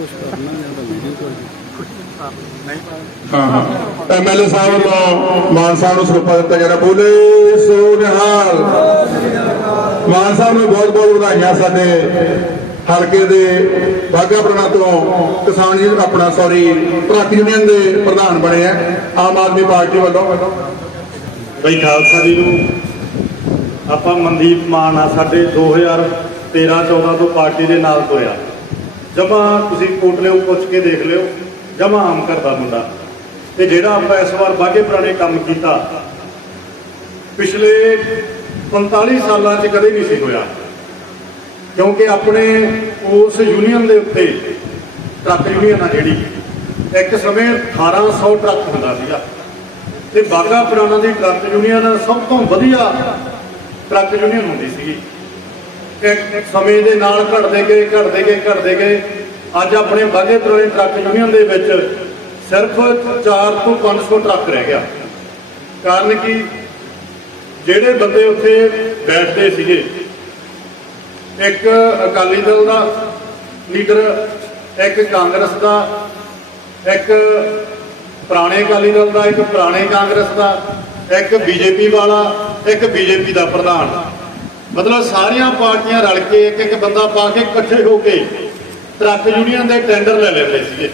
ਕੁਝ ਕਰਨਾ ਜਾਂ ਤਾਂ ਵੀਡੀਓ ਕੋਈ ਹਾਂ ਹਾਂ। ਐਮਐਲਏ ਸਾਹਿਬ ਵੱਲੋਂ ਮਾਨ ਸਾਹਿਬ ਨੂੰ ਸਰੂਪਾ ਦਿੱਤਾ ਜਾ ਰਿਹਾ ਬੋਲੇ ਸੋ ਨਿਹਾਲ ਮਾਨ ਸਾਹਿਬ ਨੂੰ ਬਹੁਤ ਬਹੁਤ ਵਧਾਈਆਂ ਸਾਡੇ ਹਲਕੇ ਦੇ ਬਾਗਾ ਪੁਰਾਣਾ ਤੋਂ। ਕਿਸਾਨ ਜੀ ਆਪਣਾ ਸੌਰੀ ਭਰਾਤੀ ਯੂਨੀਅਨ ਦੇ ਪ੍ਰਧਾਨ ਬਣੇ ਆ ਆਮ ਆਦਮੀ ਪਾਰਟੀ ਵੱਲੋਂ। ਬਈ ਖਾਲਸਾ ਜੀ ਨੂੰ ਆਪਾਂ ਮਨਦੀਪ ਮਾਨ ਆ ਸਾਡੇ 2013 14 ਤੋਂ ਪਾਰਟੀ ਦੇ ਨਾਲ ਤੋਇਆ ਜਮਾ ਤੁਸੀਂ ਕੋਟ ਲਿਓ, ਪੁੱਛ ਕੇ ਦੇਖ ਲਿਓ, ਜਮਾ ਆਮ ਕਰਦਾ ਮੁੰਡਾ। ਤੇ ਜਿਹੜਾ ਆਪਾਂ ਇਸ ਵਾਰ ਬਾਗੇ ਪੁਰਾਣੇ ਕੰਮ ਕੀਤਾ, ਪਿਛਲੇ 45 ਸਾਲਾਂ 'ਚ ਕਦੇ ਨਹੀਂ ਸੀ ਹੋਇਆ। ਕਿਉਂਕਿ ਆਪਣੇ ਉਸ ਯੂਨੀਅਨ ਦੇ ਉੱਤੇ ਟਰੱਕ ਯੂਨੀਅਨ ਆ ਜਿਹੜੀ, ਇੱਕ ਸਮੇਂ 1800 ਟਰੱਕ ਹੁੰਦਾ ਸੀਗਾ। ਤੇ ਬਾਗਾ ਪੁਰਾਣਾ ਦੀ ਟਰੱਕ ਯੂਨੀਅਨ ਸਭ ਤੋਂ ਵਧੀਆ ਟਰੱਕ ਯੂਨੀਅਨ ਹੁੰਦੀ ਸੀਗੀ। ਸਮੇਂ ਦੇ ਨਾਲ ਘਟਦੇ ਗਏ ਘਟਦੇ ਗਏ ਘਟਦੇ ਗਏ। ਅੱਜ ਆਪਣੇ ਬਾਗੇ ਪੁਰਾਣੇ ਟਰੱਕ ਯੂਨੀਅਨ ਦੇ ਵਿੱਚ ਸਿਰਫ 4 ਤੋਂ 500 ਟਰੱਕ ਰਹਿ ਗਿਆ। ਕਾਰਨ ਕਿ? ਜਿਹੜੇ ਬੰਦੇ ਉੱਥੇ ਬੈਠਦੇ ਸੀਗੇ, ਇੱਕ ਅਕਾਲੀ ਦਲ ਦਾ ਲੀਡਰ, ਇੱਕ ਕਾਂਗਰਸ ਦਾ, ਇੱਕ ਪੁਰਾਣੇ ਅਕਾਲੀ ਦਲ ਦਾ, ਇੱਕ ਪੁਰਾਣੇ ਕਾਂਗਰਸ ਦਾ, ਇੱਕ ਬੀਜੇਪੀ ਵਾਲਾ, ਇੱਕ ਬੀਜੇਪੀ ਦਾ ਪ੍ਰਧਾਨ। ਮਤਲਬ ਸਾਰੀਆਂ ਪਾਰਟੀਆਂ ਰਲ ਕੇ ਇੱਕ ਇੱਕ ਬੰਦਾ ਪਾ ਕੇ ਇਕੱਠੇ ਹੋ ਕੇ ਟਰੱਕ ਯੂਨੀਅਨ ਦੇ ਟੈਂਡਰ ਲੈ ਲੈਂਦੇ ਸੀਗੇ।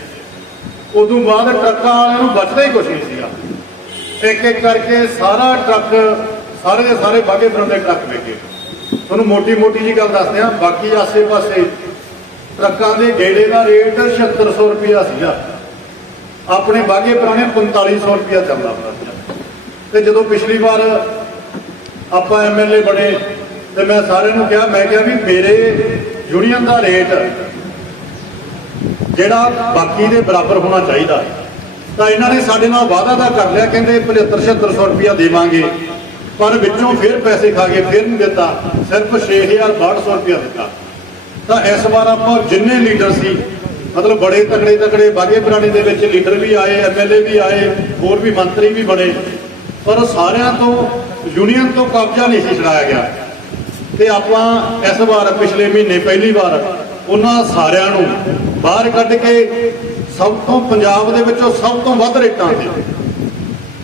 ਉਦੋਂ ਬਾਅਦ ਟਰੱਕਾਂ ਵਾਲਿਆਂ ਨੂੰ ਬਚਦਾ ਹੀ ਕੁਝ ਨਹੀਂ ਸੀਗਾ। ਇੱਕ ਇੱਕ ਕਰਕੇ ਸਾਰਾ ਟਰੱਕ, ਸਾਰੇ ਦੇ ਸਾਰੇ ਬਾਗੇ ਦੇ ਟਰੱਕ ਵੇਚੇ ਤੁਹਾਨੂੰ ਮੋਟੀ ਮੋਟੀ ਜੀ ਗੱਲ ਦੱਸਦੇ ਆ ਬਾਕੀ ਆਸੇ-ਪਾਸੇ ਟਰੱਕਾਂ ਦੇ ਗੇੜੇ ਦਾ ਰੇਟ 7600 ਰੁਪਿਆ ਸੀਗਾ। ਆਪਣੇ ਬਾਗੇ ਪੁਰਾਣੇ 4500 ਰੁਪਿਆ ਚੱਲਦਾ ਹੁੰਦਾ ਸੀ ਤੇ ਜਦੋਂ ਪਿਛਲੀ ਵਾਰ ਆਪਾਂ ਐਮਐਲਏ ਬਣੇ ਤੇ ਮੈਂ ਸਾਰਿਆਂ ਨੂੰ ਕਿਹਾ, ਮੈਂ ਕਿਹਾ ਵੀ ਮੇਰੇ ਯੂਨੀਅਨ ਦਾ ਰੇਟ ਜਿਹੜਾ ਬਾਕੀ ਦੇ ਬਰਾਬਰ ਹੋਣਾ ਚਾਹੀਦਾ ਤਾਂ ਇਹਨਾਂ ਨੇ ਸਾਡੇ ਨਾਲ ਵਾਅਦਾ ਤਾਂ ਕਰ ਲਿਆ, ਕਹਿੰਦੇ 75 7600 ਰੁਪਇਆ ਦੇਵਾਂਗੇ, ਪਰ ਵਿੱਚੋਂ ਫਿਰ ਪੈਸੇ ਖਾ ਕੇ ਫਿਰ ਨਹੀਂ ਦਿੱਤਾ, ਸਿਰਫ 6200 ਰੁਪਇਆ ਦਿੱਤਾ। ਤਾਂ ਇਸ ਵਾਰ ਆਪਾਂ ਜਿੰਨੇ ਲੀਡਰ ਸੀ, ਮਤਲਬ ਬੜੇ ਤਕੜੇ ਤਕੜੇ, ਬਾਗੇ ਪੁਰਾਣੇ ਦੇ ਵਿੱਚ ਲੀਡਰ ਵੀ ਆਏ ਐਮਐਲਏ ਵੀ ਆਏ, ਹੋਰ ਵੀ ਮੰਤਰੀ ਵੀ ਬਣੇ, ਪਰ ਸਾਰਿਆਂ ਤੋਂ, ਯੂਨੀਅਨ ਤੋਂ ਕਬਜ਼ਾ ਨਹੀਂ ਸੀ ਛਡਾਇਆ ਗਿਆ। ਤੇ ਆਪਾਂ ਇਸ ਵਾਰ ਪਿਛਲੇ ਮਹੀਨੇ ਪਹਿਲੀ ਵਾਰ ਉਹਨਾਂ ਸਾਰਿਆਂ ਨੂੰ ਬਾਹਰ ਕੱਢ ਕੇ ਸਭ ਤੋਂ ਪੰਜਾਬ ਦੇ ਵਿੱਚੋਂ ਸਭ ਤੋਂ ਵੱਧ ਰੇਟਾਂ ਤੇ,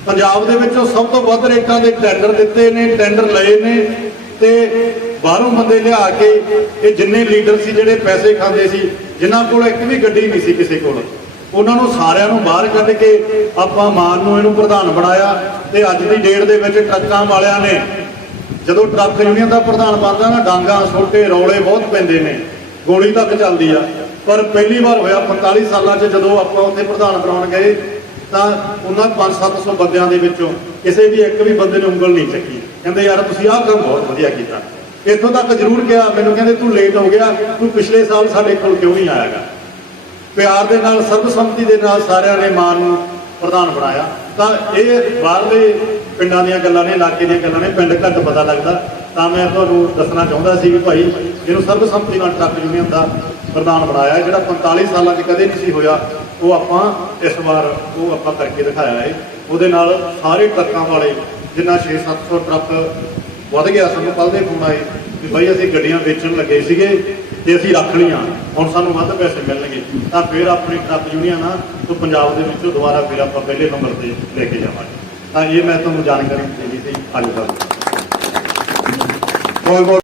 ਪੰਜਾਬ ਦੇ ਵਿੱਚੋਂ ਸਭ ਤੋਂ ਵੱਧ ਰੇਟਾਂ ਦੇ ਟੈਂਡਰ ਦਿੱਤੇ ਨੇ ਟੈਂਡਰ ਲਏ ਨੇ ਤੇ ਬਾਹਰੋਂ ਬੰਦੇ ਲਿਆ ਕੇ ਇਹ ਜਿੰਨੇ ਲੀਡਰ ਸੀ ਜਿਹੜੇ ਪੈਸੇ ਖਾਂਦੇ ਸੀ, ਜਿਨ੍ਹਾਂ ਕੋਲ ਇੱਕ ਵੀ ਗੱਡੀ ਨਹੀਂ ਸੀ ਕਿਸੇ ਕੋਲ, ਉਹਨਾਂ ਨੂੰ ਸਾਰਿਆਂ ਨੂੰ ਬਾਹਰ ਕੱਢ ਕੇ ਆਪਾਂ ਮਾਨ ਨੂੰ ਇਹਨੂੰ ਪ੍ਰਧਾਨ ਬਣਾਇਆ ਤੇ ਅੱਜ ਦੀ ਡੇਟ ਦੇ ਵਿੱਚ ਟਰੱਕਾਂ ਵਾਲਿਆਂ ਨੇ ਜਦੋਂ ਟਰੱਕ ਯੂਨੀਅਨ ਦਾ ਪ੍ਰਧਾਨ ਬਣਦਾ ਨਾ, ਡਾਂਗਾ ਛੋਟੇ ਰੌਲੇ ਬਹੁਤ ਪੈਂਦੇ ਨੇ। ਗੋਲੀ ਤੱਕ ਚੱਲਦੀ ਆ। ਪਰ ਪਹਿਲੀ ਵਾਰ ਹੋਇਆ 45 ਸਾਲਾਂ 'ਚ ਜਦੋਂ ਆਪਾਂ ਉੱਥੇ ਪ੍ਰਧਾਨ ਬਣਾਉਣ ਗਏ, ਤਾਂ ਉਹਨਾਂ 5-700 ਬੰਦਿਆਂ ਦੇ ਵਿੱਚੋਂ ਕਿਸੇ ਵੀ ਇੱਕ ਵੀ ਬੰਦੇ ਨੇ ਉਂਗਲ ਨਹੀਂ ਚੱਕੀ। ਕਹਿੰਦੇ, ਯਾਰ, ਤੁਸੀਂ ਆਹ ਕੰਮ ਬਹੁਤ ਵਧੀਆ ਕੀਤਾ। ਇੱਥੋਂ ਤੱਕ ਜ਼ਰੂਰ ਕਿਹਾ, ਮੈਨੂੰ ਕਹਿੰਦੇ, ਤੂੰ ਲੇਟ ਹੋ ਗਿਆ, ਤੂੰ ਪਿਛਲੇ ਸਾਲ ਸਾਡੇ ਕੋਲ ਕਿਉਂ ਨਹੀਂ ਆਇਆਗਾ? ਪਿਆਰ ਦੇ ਨਾਲ, ਸਰਬਸੰਮਤੀ ਦੇ ਨਾਲ ਸਾਰਿਆਂ ਨੇ ਮਾਨ ਨੂੰ ਪ੍ਰਧਾਨ ਬਣਾਇਆ, ਤਾਂ ਇਹ ਬਾਹਰਲੇ ਪਿੰਡਾਂ ਦੀਆਂ ਗੱਲਾਂ ਨੇ, ਇਲਾਕੇ ਦੀਆਂ ਗੱਲਾਂ ਨੇ, ਪਿੰਡ ਘੱਟ ਪਤਾ ਲੱਗਦਾ। ਤਾਂ ਮੈਂ ਤੁਹਾਨੂੰ ਦੱਸਣਾ ਚਾਹੁੰਦਾ ਸੀ ਵੀ ਭਾਈ, ਜਿਹਨੂੰ ਸਰਬਸੰਮਤੀ ਨਾਲ ਟਰੱਕ ਯੂਨੀਅਨ ਦਾ ਪ੍ਰਧਾਨ ਬਣਾਇਆ, ਜਿਹੜਾ 45 ਸਾਲਾਂ 'ਚ ਕਦੇ ਨਹੀਂ ਸੀ ਹੋਇਆ, ਉਹ ਆਪਾਂ ਇਸ ਵਾਰ ਉਹ ਆਪਾਂ ਕਰਕੇ ਦਿਖਾਇਆ ਹੈ। ਉਹਦੇ ਨਾਲ ਸਾਰੇ ਟਰੱਕਾਂ ਵਾਲੇ, ਜਿੰਨਾ 6-700 ਟਰੱਕ ਵੱਧ ਗਿਆ, ਸਾਨੂੰ ਕੱਲ ਦੇ ਫੋਨ ਆਏ ਕਿ ਭਾਈ ਅਸੀਂ ਗੱਡੀਆਂ ਵੇਚਣ ਲੱਗੇ ਸੀਗੇ। ਤੇ ਅਸੀਂ ਰੱਖ ਆ ਹੁਣ ਸਾਨੂੰ ਵੱਧ ਪੈਸੇ ਮਿਲਣਗੇ, ਤਾਂ ਫਿਰ ਆਪਣੀ ਟਰੱਕ ਯੂਨੀਅਨ ਆ ਤੋਂ ਪੰਜਾਬ ਦੇ ਵਿੱਚੋਂ ਦੁਬਾਰਾ ਫਿਰ ਆਪਾਂ ਪਹਿਲੇ ਨੰਬਰ ਤੇ ਲੈ ਕੇ ਜਾਵਾਂਗੇ। ਤਾਂ ਇਹ ਮੈਂ ਤੁਹਾਨੂੰ ਜਾਣਕਾਰੀ ਦੇਣੀ ਸੀ ਅੱਜ ਦਾ ਬਹੁਤ ਬਹੁਤ